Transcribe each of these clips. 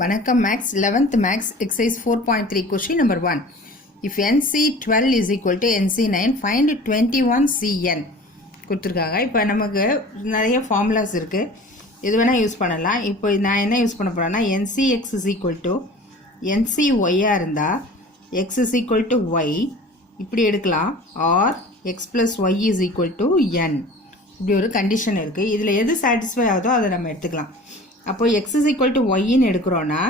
வணக்கம் maths 11th maths exercise 4.3 question number 1. If NC12 is equal to NC9, find 21CN கொடுத்துருக்காங்க. இப்போ நமக்கு நிறைய ஃபார்முலாஸ் இருக்குது, இது வேணால் யூஸ் பண்ணலாம். இப்போ நான் என்ன யூஸ் பண்ண போகிறேன்னா NCX is equal to NCYயாக இருந்தால் X is equal to Y இப்படி எடுக்கலாம், R X plus Y is equal to N இப்படி ஒரு கண்டிஷன் இருக்குது. இதில் எது சாட்டிஸ்ஃபை ஆகுதோ அதை நம்ம எடுத்துக்கலாம். அப்போ x is equal to y ன்னு எடுக்கிறோன்னா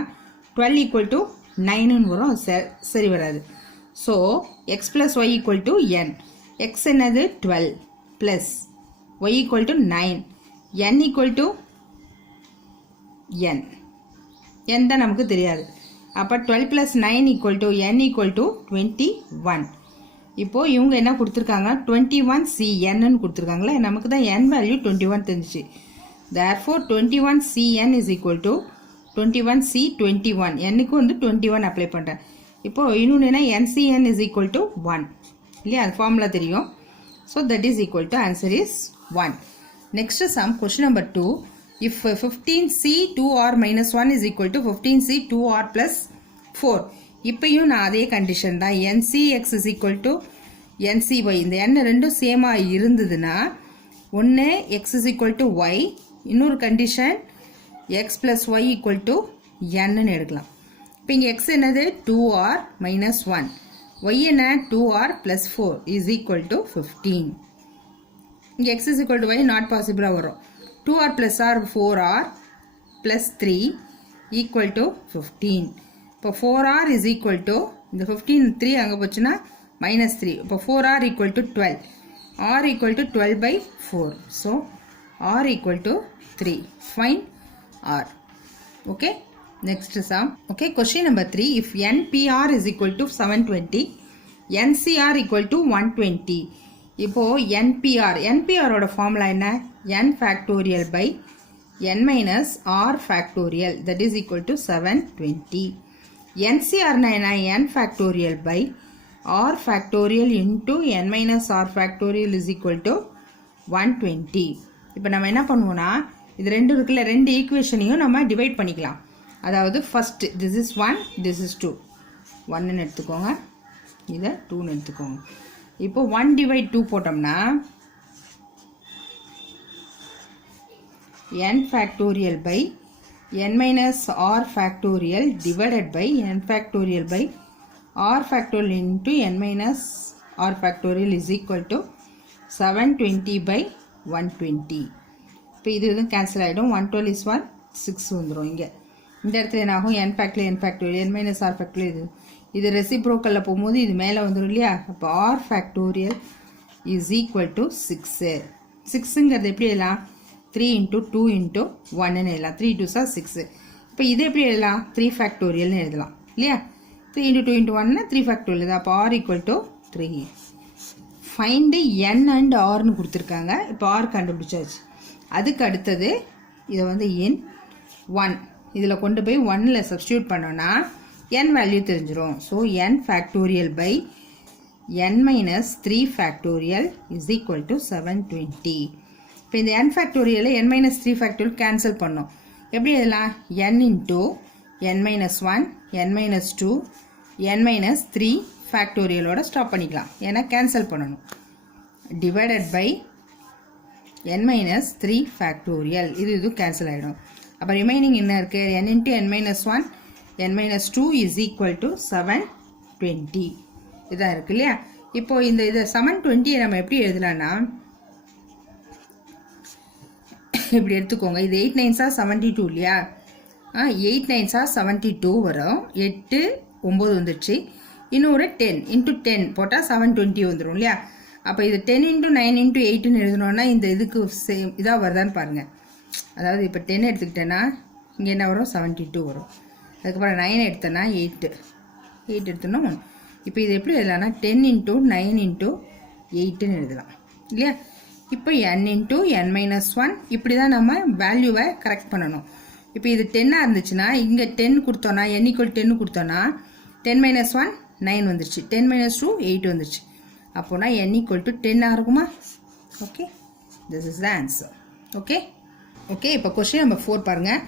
12 equal to 9 வரும், சரி வராது. So x plus y equal to n, x என்னது 12 plus y equal to 9, n equal to n, n தான் நமக்கு தெரியாது. அப்போ 12 plus 9 equal to n equal to 21. இப்போது இவங்க என்ன கொடுத்துருக்காங்க 21CN கொடுத்துருக்காங்களே, நமக்கு தான் n வேல்யூ 21 தெரிஞ்சிச்சு. Therefore 21CN is equal to 21C21. n க்கு வந்து 21 அப்ளை பண்ணுறேன். இப்போ இன்னொன்று என்ன NCN is equal to 1 இல்லையா, அது ஃபார்முலா தெரியும். So that is equal to answer is 1. Next sum question number 2. If 15C 2R minus 1 is equal to 15C 2R plus 4. இப்பையும் நான் அதே கண்டிஷன் தான், NCX is equal to NCY. இந்த n ரெண்டும் சேமாக இருந்ததுன்னா ஒன்று x is equal to y, இன்னொரு condition x plus y equal to n எடுக்கலாம். இப்போ இங்கே x என்னது 2r minus 1, y என்ன 2r plus 4 is equal to 15. இங்கே x is equal to y not possible வரும். 2r plus r 4r plus 3 equal to 15. இப்போ 4r is equal to இந்த 15 3 அங்கே போச்சுன்னா minus 3. இப்போ 4r equal to 12, r equal to 12 by 4. So r equal to 3. Find r. Okay. Next sum. Okay. Question number 3. If NPR is equal to 720, NCR equal to 120. இப்போ NPR ஓட formula என்ன? n factorial by n minus r factorial, that is equal to 720. NCR na என்ன? n factorial by r factorial into n minus r factorial is equal to 120. இப்போ நம்ம என்ன பண்ணுவோம்னா இது ரெண்டு இருக்குல்ல, ரெண்டு ஈக்குவேஷனையும் நம்ம டிவைட் பண்ணிக்கலாம். அதாவது first this is 1, this is 2. 1ன்னு எடுத்துக்கோங்க, இதை 2ன்னு எடுத்துக்கோங்க. இப்போ 1 divide 2 போட்டோம்னா n factorial by n minus r factorial divided by n factorial by r factorial into n minus r factorial is equal to 720 by 120. இப்போ இது கேன்சல் ஆகிடும். 112 is 1, 6 வந்துடும். இங்கே இந்த இடத்துல என்ன ஆகும், n factorial n factorial n minus r factorial இது ரெசிப்ரோக்கலில் போகும்போது இது மேலே வந்துடும் இல்லையா. அப்போ r factorial is equal to 6. 6ங்கிறது எப்படி எழுதலாம், 3 into 2 into 1ன்னு எழுதலாம். 3 2 6. இப்போ இது எப்படி எழுதலாம், 3 factorialனு எழுதலாம் இல்லையா. 3 into 2 into 1 3 factorial இது. அப்போ r equal to 3. Find n and ஆர்னு கொடுத்துருக்காங்க. இப்போ r கண்டுபிடிச்சாச்சு. அதுக்கு அடுத்தது இதை வந்து in 1 இதில் கொண்டு போய் 1ல் சப்ஸ்டியூட் பண்ணோன்னா n வேல்யூ தெரிஞ்சிடும். So n factorial by n minus 3 factorial is equal to 720. இப்போ இந்த n factorial n minus 3 factorial cancel பண்ணோம். எப்படி எழுதலாம், n into n minus 1 n minus 2 n minus 3 ஃபேக்டோரியலோட ஸ்டாப் பண்ணிக்கலாம், ஏன்னா கேன்சல் பண்ணணும். Divided by n minus 3 factorial, இது கேன்சல் ஆகிடும். அப்போ ரிமைனிங் என்ன இருக்குது, n into n minus 1 n minus 2 is equal to 720 இதான் இருக்குது இல்லையா. இப்போது இதை 720 நம்ம எப்படி எழுதலாம்னா இப்படி எடுத்துக்கோங்க. இது 8 9s 72 இல்லையா. 8 9s 72 வரும். 8 9 வந்துடுச்சு. இன்னொரு 10 into 10 போட்டால் 720 வந்துடும் இல்லையா. அப்போ இது 10 into 9 into 8ன்னு எழுதணுன்னா இந்த இதுக்கு சேம் இதாக வருதான்னு பாருங்கள். அதாவது இப்போ 10 எடுத்துக்கிட்டேன்னா இங்கே என்ன வரும், 72 வரும். அதுக்கப்புறம் 9 எடுத்தேன்னா 8 எடுத்தோன்னா 1. இப்போ இது எப்படி எழுதலாம்னா 10 into 9 into 8ன்னு எழுதலாம் இல்லையா. இப்போ n into n minus 1 இப்படி தான் நம்ம வேல்யூவை கரெக்ட் பண்ணணும். இப்போ இது 10ஆக இருந்துச்சுன்னா இங்கே 10 கொடுத்தோன்னா n equal 10 கொடுத்தோன்னா 10 minus 1 9 வந்துருச்சு, 10 minus 2 8 வந்துருச்சு. அப்போனா n equal to 10 இருக்குமா. Okay, this is the answer. Okay. இப்போ கொஸ்டின் நம்பர் 4 பாருங்கள்.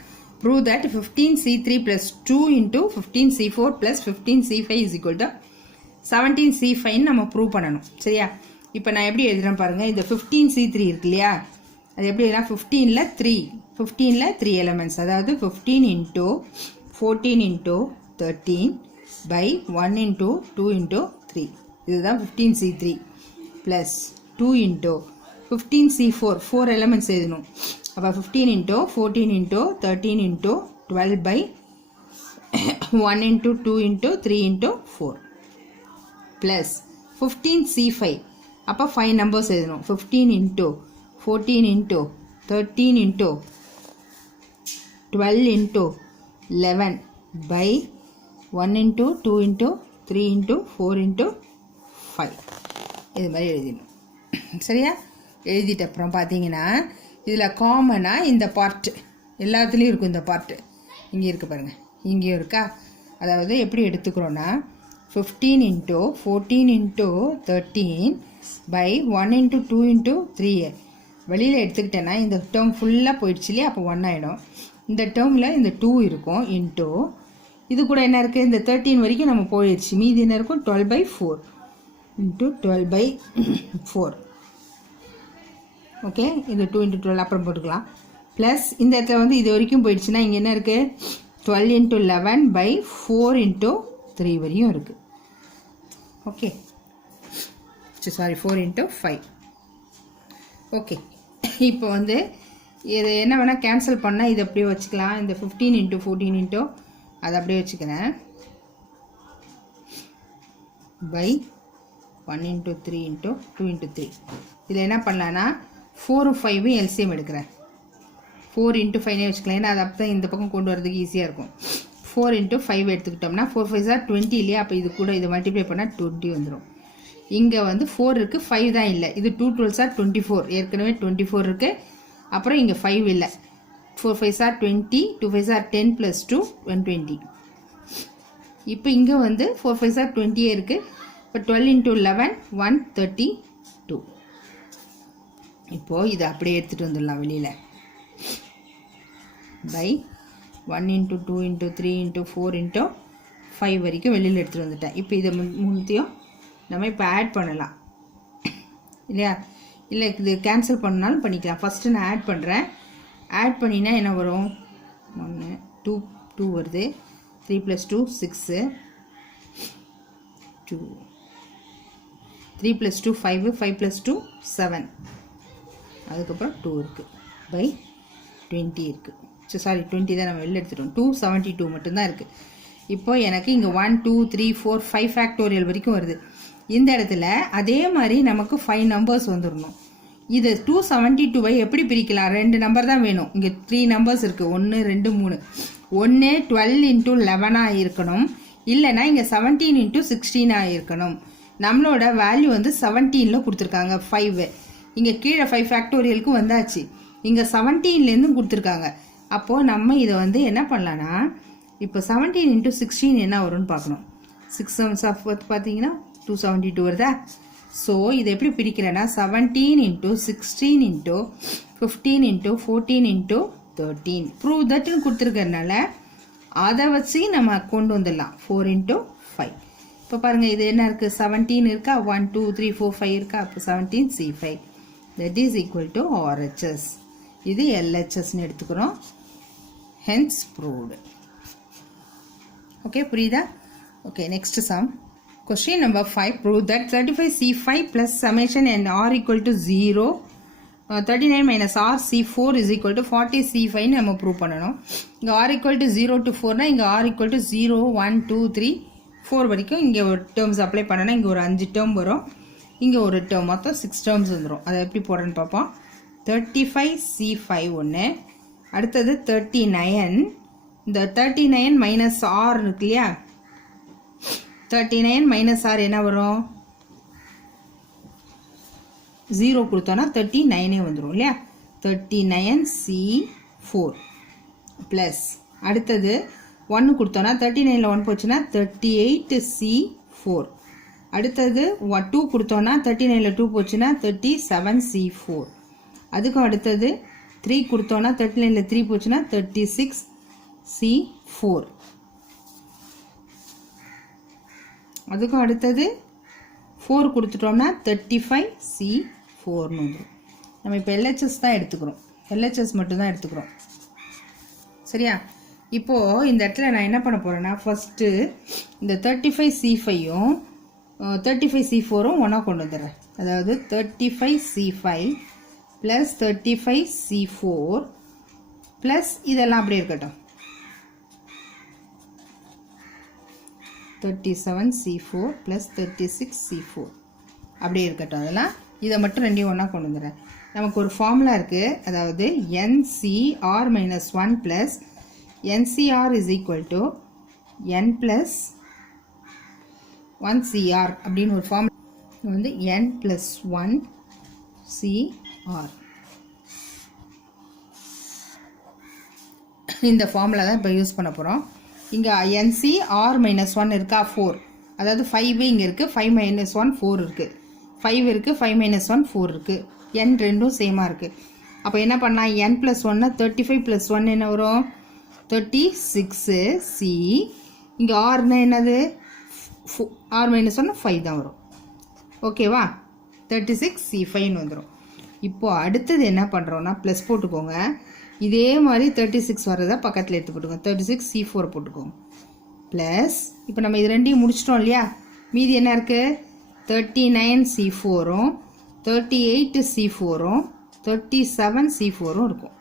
prove that 15C3 plus 2 into 15C4 plus 15C5 is equal to 17C5 நம்ம ப்ரூவ் பண்ணணும். சரியா? இப்போ நான் எப்படி எழுதுறேன் பாருங்கள். இந்த 15C3 இருக்கு இல்லையா, அது எப்படி எழுதுனா 15ல் 3 எலமெண்ட்ஸ், அதாவது 15 into 14 into 13 by 1 into 2 into 3, இதுதான் 15C3 plus 2 into 15C4, 4 elements எழுதணும். அப்போ 15 into 14 into 13 into 12 by 1 into 2 into 3 into 4 plus 15C5, அப்போ 5 நம்பர்ஸ் எழுதணும். 15 into 14 into 13 into 12 into 11 by 1 into 2 into 3 into 4 into 5, இது மாதிரி எழுதிடணும். சரியா? எழுதிட்ட அப்புறம் பார்த்தீங்கன்னா இதில் காமனாக இந்த பார்ட்டு எல்லாத்துலேயும் இருக்கும். இந்த பார்ட்டு இங்கே இருக்குது பாருங்கள், இங்கேயும் இருக்கா. அதாவது எப்படி எடுத்துக்கிறோன்னா 15 into 14 into 13 by 1 into 2 into 3 வெளியில் எடுத்துக்கிட்டேன்னா இந்த டேர்ம் ஃபுல்லாக போயிடுச்சு இல்லையா, அப்போ 1 ஆகிடும். இந்த டேர்மில் இந்த 2 இருக்கும் இன்ட்டு இது கூட என்ன இருக்குது, இந்த 13 வரைக்கும் நம்ம போயிடுச்சு. மீதி என்ன இருக்கும், 12/4 இன்ட்டு 12/4. ஓகே, இது 2 into 12 அப்புறம் போட்டுக்கலாம். ப்ளஸ் இந்த இடத்துல வந்து இது வரைக்கும் போயிடுச்சுன்னா இங்கே என்ன இருக்குது, 12 into 11/4 into 3 வரையும் இருக்குது. Okay, sorry 4 into 5. ஓகே, இப்போ வந்து இது என்ன வேணால் கேன்சல் பண்ணால் இது அப்படியே வச்சுக்கலாம். இந்த 15 into 14 into அதை அப்படியே வச்சுக்கிறேன் by 1 into 3 into 2 into 3. இதில் என்ன பண்ணலான்னா 4 5 எல்சிஎம் எடுக்கிறேன். 4 into 5 வச்சுக்கலாம், ஏன்னா அது அப்போ தான் இந்த பக்கம் கொண்டு வரதுக்கு ஈஸியாக இருக்கும். 4 into 5 எடுத்துக்கிட்டோம்னா 4 5 are 20 இல்லையா, அப்போ இது கூட இதை மல்டிப்ளை பண்ணால் 20 வந்துடும். இங்கே வந்து 4 இருக்குது, 5 தான் இல்லை. இது 2 12s are 24, ஏற்கனவே 24 இருக்குது. அப்புறம் இங்கே 5 இல்லை. 4 5s are 20, 2 5s are 10 plus 2 120. இப்போ இங்கே வந்து 4 5s are 20 இருக்குது. இப்போ 12 into 11 132. இப்போது இதை அப்படியே எடுத்துகிட்டு வந்துடலாம் வெளியில். By 1 into 2 into 3 into 4 into 5 வரைக்கும் வெளியில் எடுத்துகிட்டு வந்துட்டேன். இப்போ இதை முன்னையும் நம்ம இப்போ ஆட் பண்ணலாம் இல்லையா, இல்லை இது கேன்சல் பண்ணாலும் பண்ணிக்கலாம். ஃபஸ்ட்டு நான் ஆட் பண்ணுறேன். ஆட் பண்ணினா என்ன வரும், 1 2 2 வருது. 3 plus 2 6, 2 3 plus 2 5, 5 plus 2 7, அதுக்கப்புறம் 2 இருக்குது பை 20 இருக்குது. சாரி 20 தான் நம்ம வெளில எடுத்துட்டோம். 272 மட்டும்தான் இருக்குது. இப்போ எனக்கு இங்கே 1 2 3 4 5 ஃபேக்டோரியல் வரைக்கும் வருது. இந்த இடத்துல அதே மாதிரி நமக்கு 5 நம்பர்ஸ் வந்துடணும். இது 272 எப்படி பிரிக்கலாம், 2 நம்பர் தான் வேணும். இங்கே 3 நம்பர்ஸ் இருக்குது, 1 2 3. ஒன்று 12 into 11 இருக்கணும், இல்லைனா இங்கே 17 into 16 இருக்கணும். நம்மளோட வேல்யூ வந்து 17ல் கொடுத்துருக்காங்க 5. இங்கே கீழே 5 ஃபேக்டோரியலுக்கு வந்தாச்சு, இங்கே 17லேருந்து கொடுத்துருக்காங்க. அப்போது நம்ம இதை வந்து என்ன பண்ணலான்னா, இப்போ 17 into 16 என்ன வரும்னு பார்க்கணும். 6 7s பார்த்தீங்கன்னா 272 வருதா. ஸோ இதை எப்படி பிரிக்கிறேன்னா 17 into 16 into 15 into 14 into 13 prove தட்னு கொடுத்துருக்கறனால அதை வச்சு நம்ம கொண்டு வந்துடலாம். 4 into 5. இப்போ பாருங்கள் இது என்ன இருக்குது, 17 இருக்கா, 1 2 3 4 5 இருக்கா. அப்போ 17C5 that is equal to RHS. இது LHSன்னு எடுத்துக்கிறோம். hence proved. ஓகே, புரியுதா? Okay, next sum. Question number 5. Prove that 35C5 plus summation and R equal to 0, 39 minus R C4 is equal to 40C5 நம்ம ப்ரூவ் பண்ணணும். இங்கே R equal to 0 to 4னா இங்கே R equal to 0 1 2 3 4 வரைக்கும் இங்கே ஒரு terms apply பண்ணனா இங்கே ஒரு 5 டேர்ம் வரும், இங்கே ஒரு டேர்ம், மொத்தம் 6 டேர்ம்ஸ் வந்துடும். அதை எப்படி போடுறேன்னு பார்ப்போம். 35C5 ஒன்று, அடுத்தது 39. இந்த 39 மைனஸ் R இருக்கு இல்லையா, 39 மைனஸ் ஆர் என்ன வரும், 0 கொடுத்தோன்னா 39 வந்துடும் இல்லையா. 39C4 ப்ளஸ் அடுத்தது 1 கொடுத்தோன்னா 39ல் 1 போச்சுன்னா 38C4. அடுத்தது 2 கொடுத்தோன்னா 39ல் 2 போச்சுன்னா 37C4. அதுக்கும் அடுத்தது 3 கொடுத்தோன்னா 39ல் 3 போச்சுன்னா 36 C4. அதுக்கும் அடுத்தது 4 கொடுத்துட்டோம்னா 35C4 வந்துடும். நம்ம இப்போ LHS தான் எடுத்துக்கிறோம், LHS மட்டும் தான் எடுத்துக்கிறோம். சரியா? இப்போது இந்த இடத்துல நான் என்ன பண்ண போகிறேன்னா, ஃபஸ்ட்டு இந்த 35C5யும் 35C4ம் ஒன்றா கொண்டு வந்துடுறேன். அதாவது 35C5 + 35C4 ப்ளஸ் இதெல்லாம் அப்படியே இருக்கட்டும். 37C4 + 36C4 அப்படியே இருக்கட்டும். அதெல்லாம் இதை மட்டும் ரெண்டையும் ஒன்றா கொண்டு வந்துடுறேன். நமக்கு ஒரு ஃபார்முலா இருக்குது. அதாவது NCr - 1 + NCr = n + 1Cr அப்படின்னு ஒரு ஃபார்முலா வந்து n + 1Cr. இந்த ஃபார்முலா தான் இப்போ யூஸ் பண்ண போகிறோம். இங்கே NCr - 1 இருக்கா, 4. அதாவது 5 இங்கே இருக்குது, 5 - 1 4 இருக்குது, 5 இருக்குது, 5 - 1 4 இருக்குது, n ரெண்டும் சேமாக இருக்குது. அப்போ என்ன பண்ணால் n + 1 35 + 1 என்ன வரும், 36C. இங்கே ஆர்னா என்னது, r - 1 5 தான் வரும். ஓகேவா? 36C5ன்னு வந்துடும். இப்போது அடுத்தது என்ன பண்ணுறோன்னா, ப்ளஸ் போட்டுக்கோங்க. இதே மாதிரி 36 வர்றதை பக்கத்தில் எடுத்து போட்டுக்கோங்க. 36C4 போட்டுக்கோங்க. ப்ளஸ் இப்போ நம்ம இது ரெண்டையும் முடிச்சிட்டோம் இல்லையா, மீதி என்ன இருக்குது, 39C4ம் 38C4ம் 37C4ம் இருக்கும்.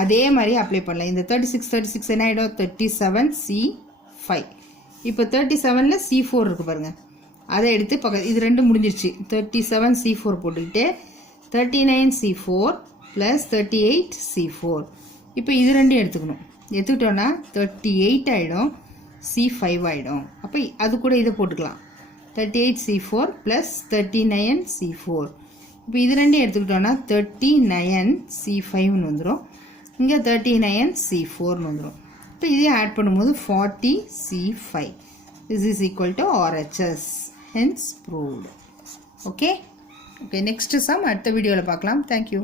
அதே மாதிரி அப்ளை பண்ணலாம். இந்த 36 என்ன ஆகிடும், 37C5. இப்போ 37ல் C4 இருக்குது பாருங்கள், அதை எடுத்து இது ரெண்டு முடிஞ்சிருச்சு. 37C4 போட்டுக்கிட்டு 39C4 + 38C4. இப்போ இது ரெண்டும் எடுத்துக்கணும். எடுத்துக்கிட்டோன்னா 38 ஆகிடும், C5 ஆகிடும். அப்போ அது கூட இதை போட்டுக்கலாம், 38C4 + 39C4. இப்போ இது ரெண்டும் எடுத்துக்கிட்டோன்னா 39C5ன்னு வந்துடும். இங்கே 39C4ன்னு வந்துடும். இப்போ இதையும் ஆட் பண்ணும்போது 40C5. This is equal to RHS. Hence proved. Okay? Okay, next sum அடுத்த வீடியோவில் பார்க்கலாம். Thank you.